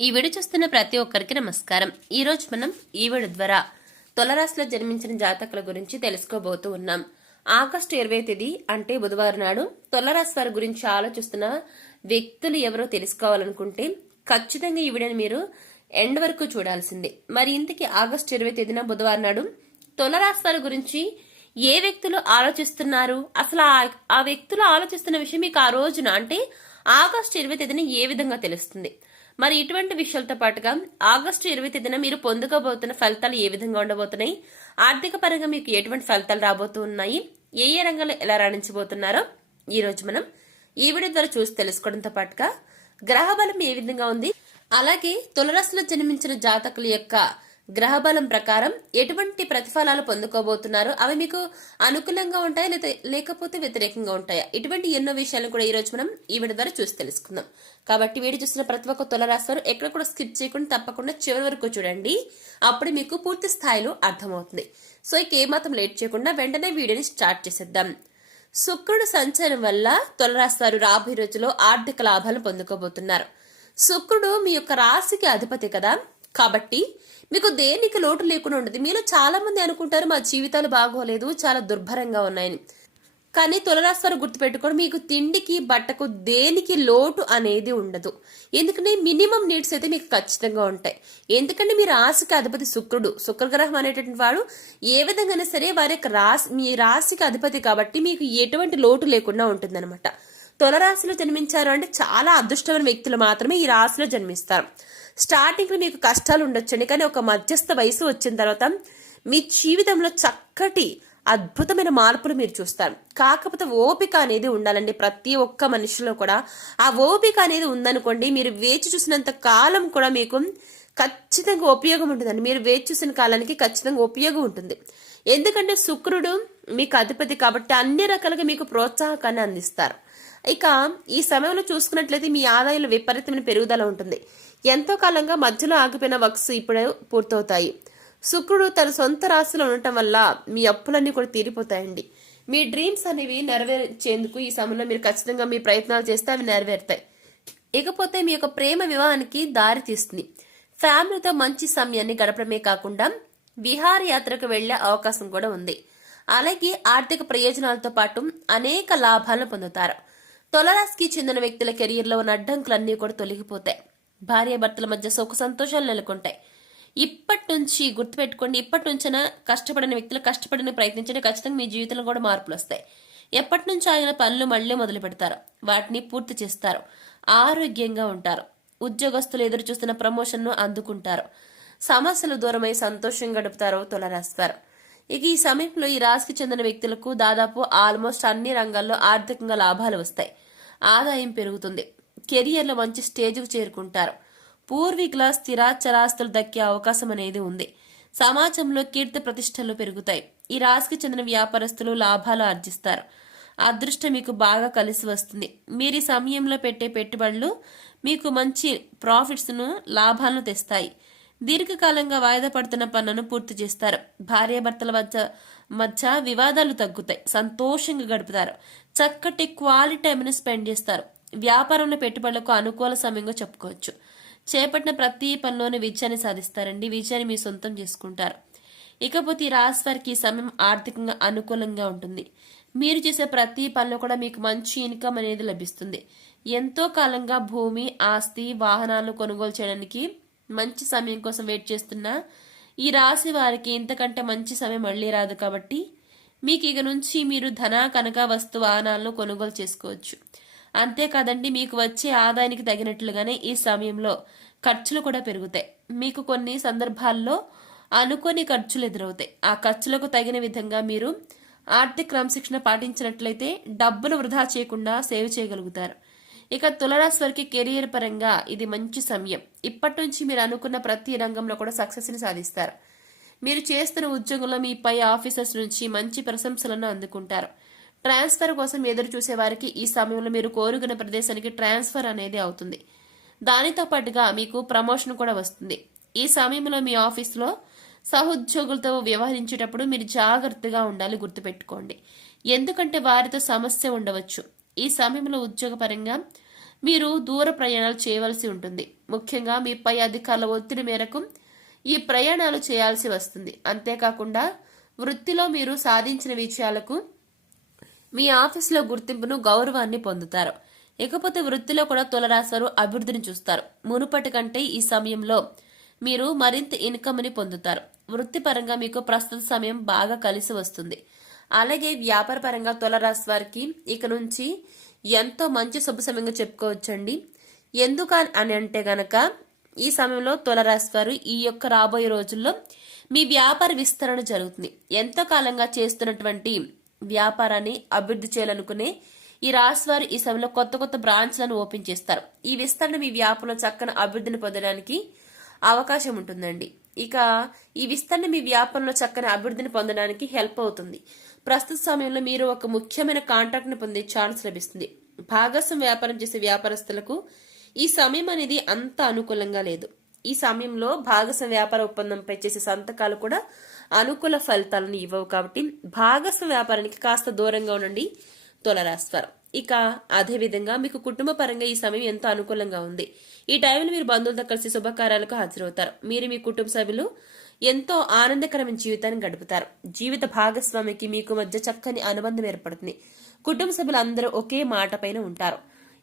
ఈ వీడియో చూస్తున్న ప్రతి ఒక్కరికి నమస్కారం. ఈ రోజు మనం ఈ వీడియో ద్వారా తులరాశిలో జన్మించిన జాతకుల గురించి తెలుసుకోబోతూ ఉన్నాం. ఆగస్టు ఇరవై తేదీ అంటే బుధవారం నాడు తులరాశి వారి గురించి ఆలోచిస్తున్న వ్యక్తులు ఎవరో తెలుసుకోవాలనుకుంటే ఖచ్చితంగా ఈ వీడియోని మీరు ఎండ్ వరకు చూడాల్సిందే. మరి ఇంతకీ ఆగస్టు ఇరవై తేదీన బుధవారం నాడు తులరాశి వారి గురించి ఏ వ్యక్తులు ఆలోచిస్తున్నారు? అసలు ఆ- ఆ వ్యక్తులు ఆలోచిస్తున్న విషయం మీకు ఆ రోజున అంటే ఆగస్టు ఇరవై తేదీన ఏ విధంగా తెలుస్తుంది? మరి ఇటువంటి విషయాలతో పాటుగా ఆగస్టు ఇరవై తేదీన మీరు పొందుకోబోతున్న ఫలితాలు ఏ విధంగా ఉండబోతున్నాయి? ఆర్థిక పరంగా మీకు ఎటువంటి ఫలితాలు రాబోతున్నాయి? ఏ ఏ రంగంలో ఎలా రాణించబోతున్నారో ఈ రోజు మనం ఈ వీడియో ద్వారా చూసి తెలుసుకోవడంతో పాటుగా గ్రహ బలం ఏ విధంగా ఉంది? అలాగే తులరాశిలో జన్మించిన జాతకుల యొక్క గ్రహబలం ప్రకారం ఎటువంటి ప్రతిఫలాలు పొందుకోబోతున్నారు? అవి మీకు అనుకూలంగా ఉంటాయా? లేదా లేకపోతే వ్యతిరేకంగా ఉంటాయా? ఇటువంటి ఎన్నో విషయాలు కూడా ఈరోజు మనం ఈ వీడియో ద్వారా చూసి తెలుసుకుందాం. కాబట్టి వీడియో చూసిన ప్రతి ఒక్క తులరాశివారు ఎక్కడ కూడా స్కిప్ చేయకుండా తప్పకుండా చివరి వరకు చూడండి. అప్పుడు మీకు పూర్తి స్థాయిలో అర్థమవుతుంది. సో ఇక ఏమాత్రం లేట్ చేయకుండా వెంటనే వీడియోని స్టార్ట్ చేసేద్దాం. శుక్రుడు సంచారం వల్ల తులరాశి వారు రాబోయే రోజుల్లో ఆర్థిక లాభాలు పొందుకోబోతున్నారు. శుక్రుడు మీ యొక్క రాశికి అధిపతి కదా. కాబట్టి మీకు దేనికి లోటు లేకుండా ఉండదు. మీలో చాలా మంది అనుకుంటారు మా జీవితాలు బాగోలేదు చాలా దుర్భరంగా ఉన్నాయని. కానీ తులరాశి వారు గుర్తుపెట్టుకోండి మీకు తిండికి బట్టకు దేనికి లోటు అనేది ఉండదు. ఎందుకంటే మినిమం నీడ్స్ అయితే మీకు ఖచ్చితంగా ఉంటాయి. ఎందుకంటే మీ రాశికి అధిపతి శుక్రుడు. శుక్రగ్రహం అనేటటువంటి వాడు ఏ విధంగానే సరే వారి యొక్క రాశి మీ రాశికి అధిపతి కాబట్టి మీకు ఎటువంటి లోటు లేకుండా ఉంటుందన్నమాట. తులరాశిలో జన్మించారు అంటే చాలా అదృష్టమైన వ్యక్తులు మాత్రమే ఈ రాశిలో జన్మిస్తారు. స్టార్టింగ్లో మీకు కష్టాలు ఉండొచ్చండి కానీ ఒక మధ్యస్థ వయసు వచ్చిన తర్వాత మీ జీవితంలో చక్కటి అద్భుతమైన మార్పులు మీరు చూస్తారు. కాకపోతే ఓపిక అనేది ఉండాలండి. ప్రతి ఒక్క మనిషిలో కూడా ఆ ఓపిక అనేది ఉందనుకోండి మీరు వేచి చూసినంత కాలం కూడా మీకు ఖచ్చితంగా ఉపయోగం ఉంటుందండి. మీరు వేచి చూసిన కాలానికి ఖచ్చితంగా ఉపయోగం ఉంటుంది. ఎందుకంటే శుక్రుడు మీకు అధిపతి కాబట్టి అన్ని రకాలుగా మీకు ప్రోత్సాహకాన్ని అందిస్తారు. ఇక ఈ సమయంలో చూసుకున్నట్లయితే మీ ఆదాయంలో విపరీతమైన పెరుగుదల ఉంటుంది. ఎంతో కాలంగా మధ్యలో ఆగిపోయిన వర్క్స్ ఇప్పుడే పూర్తవుతాయి. శుక్రుడు తన సొంత రాశిలో ఉండటం వల్ల మీ అప్పులన్నీ కూడా తీరిపోతాయండి. మీ డ్రీమ్స్ అనేవి నెరవేర్చేందుకు ఈ సమయంలో మీరు ఖచ్చితంగా మీ ప్రయత్నాలు చేస్తే అవి నెరవేరుతాయి. ఇకపోతే మీ యొక్క ప్రేమ వివాహానికి దారి తీస్తుంది. ఫ్యామిలీతో మంచి సమయాన్ని గడపడమే కాకుండా విహారయాత్రకు వెళ్ళే అవకాశం కూడా ఉంది. అలాగే ఆర్థిక ప్రయోజనాలతో పాటు అనేక లాభాలను పొందుతారు. తొలరాశికి చెందిన వ్యక్తుల కెరీర్లో ఉన్న అడ్డంకులన్నీ కూడా తొలగిపోతాయి. భార్యాభర్తల మధ్య సుఖ సంతోషాలు నెలకొంటాయి. ఇప్పటి నుంచి గుర్తుపెట్టుకోండి ఇప్పటి నుంచైనా కష్టపడిన వ్యక్తులు కష్టపడిన ప్రయత్నించండి. ఖచ్చితంగా మీ జీవితంలో కూడా మార్పులు వస్తాయి. ఎప్పటి నుంచి ఆయన పనులు మళ్ళీ మొదలు పెడతారు. వాటిని పూర్తి చేస్తారు. ఆరోగ్యంగా ఉంటారు. ఉద్యోగస్తులు ఎదురు చూస్తున్న ప్రమోషన్ను అందుకుంటారు. సమస్యలు దూరమై సంతోషం గడుపుతారు తులరాశివారు ఇక ఈ సమయంలో ఈ రాశికి చెందిన వ్యక్తులకు దాదాపు ఆల్మోస్ట్ అన్ని రంగాల్లో ఆర్థికంగా లాభాలు వస్తాయి. ఆదాయం పెరుగుతుంది. కెరియర్లో మంచి స్టేజ్కు చేరుకుంటారు. పూర్వీకుల స్థిరాచరాస్తులు దక్కే అవకాశం అనేది ఉంది. సమాజంలో కీర్తి ప్రతిష్టలు పెరుగుతాయి. ఈ రాశికి చెందిన వ్యాపారస్తులు లాభాలు ఆర్జిస్తారు. అదృష్టం మీకు బాగా కలిసి వస్తుంది. మీరు ఈ సమయంలో పెట్టే పెట్టుబడులు మీకు మంచి ప్రాఫిట్స్ను లాభాలను తెస్తాయి. దీర్ఘకాలంగా వాయిదా పడుతున్న పనులను పూర్తి చేస్తారు. భార్యాభర్తల మధ్య మధ్య వివాదాలు తగ్గుతాయి. సంతోషంగా గడుపుతారు. చక్కటి క్వాలిటీ టైంని స్పెండ్ చేస్తారు. వ్యాపారంలో పెట్టుబడులకు అనుకూల సమయంగా చెప్పుకోవచ్చు. చేపట్టిన ప్రతి పనిలోని విజయాన్ని సాధిస్తారండి. విజయాన్ని మీ సొంతం చేసుకుంటారు. ఇకపోతే ఈ రాశి వారికి ఈ సమయం ఆర్థికంగా అనుకూలంగా ఉంటుంది. మీరు చేసే ప్రతి పనిలో కూడా మీకు మంచి ఇన్కమ్ అనేది లభిస్తుంది. ఎంతో కాలంగా భూమి ఆస్తి వాహనాలను కొనుగోలు చేయడానికి మంచి సమయం కోసం వెయిట్ చేస్తున్న. ఈ రాశి వారికి ఇంతకంటే మంచి సమయం మళ్ళీ రాదు కాబట్టి మీకు ఇక నుంచి మీరు ధన కనక వస్తు వాహనాలను కొనుగోలు చేసుకోవచ్చు. అంతేకాదండి మీకు వచ్చే ఆదాయానికి తగినట్లుగానే ఈ సమయంలో ఖర్చులు కూడా పెరుగుతాయి. మీకు కొన్ని సందర్భాల్లో అనుకోని ఖర్చులు ఎదురవుతాయి. ఆ ఖర్చులకు తగిన విధంగా మీరు ఆర్థిక క్రమశిక్షణ పాటించినట్లయితే డబ్బులు వృధా చేయకుండా సేవ్ చేయగలుగుతారు. ఇక తులరాశి వారికి కెరియర్ పరంగా ఇది మంచి సమయం. ఇప్పటి నుంచి మీరు అనుకున్న ప్రతి రంగంలో కూడా సక్సెస్ని సాధిస్తారు. మీరు చేస్తున్న ఉద్యోగంలో మీ పై ఆఫీసర్స్ నుంచి మంచి ప్రశంసలను అందుకుంటారు. ట్రాన్స్ఫర్ కోసం ఎదురు చూసే వారికి ఈ సమయంలో మీరు కోరుకున్న ప్రదేశానికి ట్రాన్స్ఫర్ అనేది అవుతుంది. దానితో పాటుగా మీకు ప్రమోషన్ కూడా వస్తుంది. ఈ సమయంలో మీ ఆఫీస్లో సహోద్యోగులతో వ్యవహరించేటప్పుడు మీరు జాగ్రత్తగా ఉండాలి గుర్తుపెట్టుకోండి. ఎందుకంటే వారితో సమస్య ఉండవచ్చు. ఈ సమయంలో ఉద్యోగపరంగా మీరు దూర ప్రయాణాలు చేయవలసి ఉంటుంది. ముఖ్యంగా మీ పై అధికారుల ఒత్తిడి మేరకు ఈ ప్రయాణాలు చేయాల్సి వస్తుంది. అంతేకాకుండా వృత్తిలో మీరు సాధించిన విజయాలకు మీ ఆఫీసులో గుర్తింపును గౌరవాన్ని పొందుతారు. ఇకపోతే వృత్తిలో కూడా తులరాశివారు అభివృద్ధిని చూస్తారు. మునుపటి కంటే ఈ సమయంలో మీరు మరింత ఇన్కమ్ని పొందుతారు. వృత్తిపరంగా మీకు ప్రస్తుత సమయం బాగా కలిసి వస్తుంది. అలాగే వ్యాపారపరంగా తులరాశి వారికి ఇక నుంచి ఎంతో మంచి శుభ సమయంగా చెప్పుకోవచ్చండి. ఎందుకు అని అంటే గనక ఈ సమయంలో తులరాశి వారు ఈ యొక్క రాబోయే రోజుల్లో మీ వ్యాపార విస్తరణ జరుగుతుంది. ఎంతో కాలంగా చేస్తున్నటువంటి వ్యాపారాన్ని అభివృద్ధి చేయాలనుకునే ఈ రాశి వారు ఈ సమయంలో కొత్త కొత్త బ్రాంచ్లను ఓపెన్ చేస్తారు. ఈ విస్తరణ మీ వ్యాపారంలో చక్కని అభివృద్ధిని పొందడానికి అవకాశం ఉంటుందండి. ఇక ఈ విస్తరణ మీ వ్యాపారంలో చక్కని అభివృద్ధిని పొందడానికి హెల్ప్ అవుతుంది. ప్రస్తుత సమయంలో మీరు ఒక ముఖ్యమైన కాంట్రాక్ట్ని పొందే ఛాన్స్ లభిస్తుంది. భాగస్వామ్య వ్యాపారం చేసే వ్యాపారస్తులకు ఈ సమయం అనేది అంత అనుకూలంగా లేదు. ఈ సమయంలో భాగస్వామ్య వ్యాపార ఒప్పందంపై చేసే సంతకాలు కూడా అనుకూల ఫలితాలను ఇవ్వవు కాబట్టి భాగస్వామ్య వ్యాపారానికి కాస్త దూరంగా ఉండండి. తులరాశివారు. ఇక అదేవిధంగా మీకు కుటుంబ పరంగా ఈ సమయం ఎంతో అనుకూలంగా ఉంది. ఈ టైంలో మీరు బంధువులతో కలిసి శుభకార్యాలకు హాజరవుతారు. మీరు మీ కుటుంబ సభ్యులు ఎంతో ఆనందకరమైన జీవితాన్ని గడుపుతారు. జీవిత భాగస్వామికి మీకు మధ్య చక్కని అనుబంధం ఏర్పడుతుంది. కుటుంబ సభ్యులు అందరూ ఒకే మాట పైన ఉంటారు.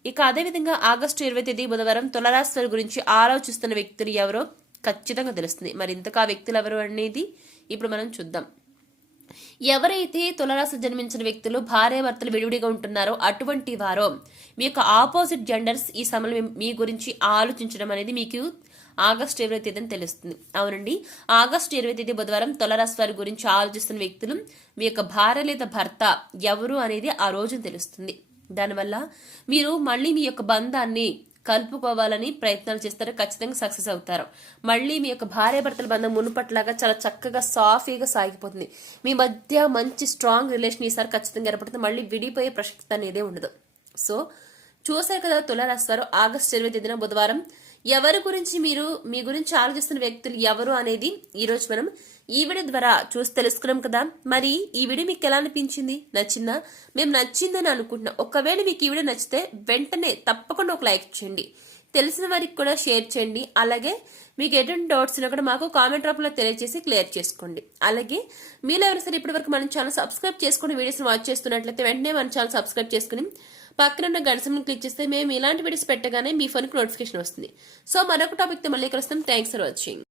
ఇక అదేవిధంగా ఆగస్టు ఇరవై తేదీ బుధవారం తులరాశి గురించి ఆలోచిస్తున్న వ్యక్తులు ఎవరో ఖచ్చితంగా తెలుస్తుంది. మరి ఇంతకా వ్యక్తులు ఎవరు అనేది ఇప్పుడు మనం చూద్దాం. ఎవరైతే తులరాశి జన్మించిన వ్యక్తులు భార్య భర్తలు విడివిడిగా ఉంటున్నారో అటువంటి వారో మీ యొక్క ఆపోజిట్ జెండర్స్ ఈ సమయంలో మీ- మీ గురించి ఆలోచించడం అనేది మీకు ఆగస్టు ఇరవై తేదీని తెలుస్తుంది. అవునండి. ఆగస్టు ఇరవై తేదీ బుధవారం తులరాశి వారి గురించి ఆలోచిస్తున్న వ్యక్తులు మీ యొక్క భార్య లేదా భర్త ఎవరు అనేది ఆ రోజు తెలుస్తుంది. దానివల్ల మీరు మళ్ళీ మీ యొక్క బంధాన్ని కలుపుకోవాలని ప్రయత్నాలు చేస్తారు. ఖచ్చితంగా సక్సెస్ అవుతారు. మళ్ళీ మీ యొక్క భార్య భర్తల బంధం మునుపట్లాగా చాలా చక్కగా సాఫీగా సాగిపోతుంది. మీ మధ్య మంచి స్ట్రాంగ్ రిలేషన్ ఈసారి ఖచ్చితంగా ఏర్పడుతుంది. మళ్ళీ విడిపోయే ప్రసక్తి అనేది ఉండదు. సో చూశారు కదా తులారాశి వారు ఆగస్టు ఇరవై తేదీన బుధవారం ఎవరి గురించి మీరు మీ గురించి ఆలోచిస్తున్న వ్యక్తులు ఎవరు అనేది ఈ రోజు మనం ఈ వీడియో ద్వారా చూసి తెలుసుకున్నాం కదా. మరి ఈ వీడియో మీకు ఎలా అనిపించింది? నచ్చిందా? మేము నచ్చిందని అనుకుంటున్నాం. ఒకవేళ మీకు ఈ వీడియో నచ్చితే వెంటనే తప్పకుండా ఒక లైక్ చేయండి. తెలిసిన వారికి కూడా షేర్ చేయండి. అలాగే మీకు ఎటువంటి డౌట్స్ ఉన్నా కూడా మాకు కామెంట్ రూపంలో తెలియజేసి క్లియర్ చేసుకోండి. అలాగే మీలో ఎవరైనా సరే ఇప్పటివరకు మనం మన ఛానల్ సబ్స్క్రైబ్ చేసుకుని వీడియోస్ వాచ్ చేస్తున్నట్లయితే వెంటనే మన ఛానల్ సబ్స్క్రైబ్ చేసుకుని పక్కన ఉన్న క్లిక్ చేస్తే మేము ఇలాంటి వీడియోస్ పెట్టగానే మీ ఫోన్కి నోటిఫికేషన్ వస్తుంది. సో మరొక టాపిక్తో మళ్ళీ కలుస్తాం. Thanks for watching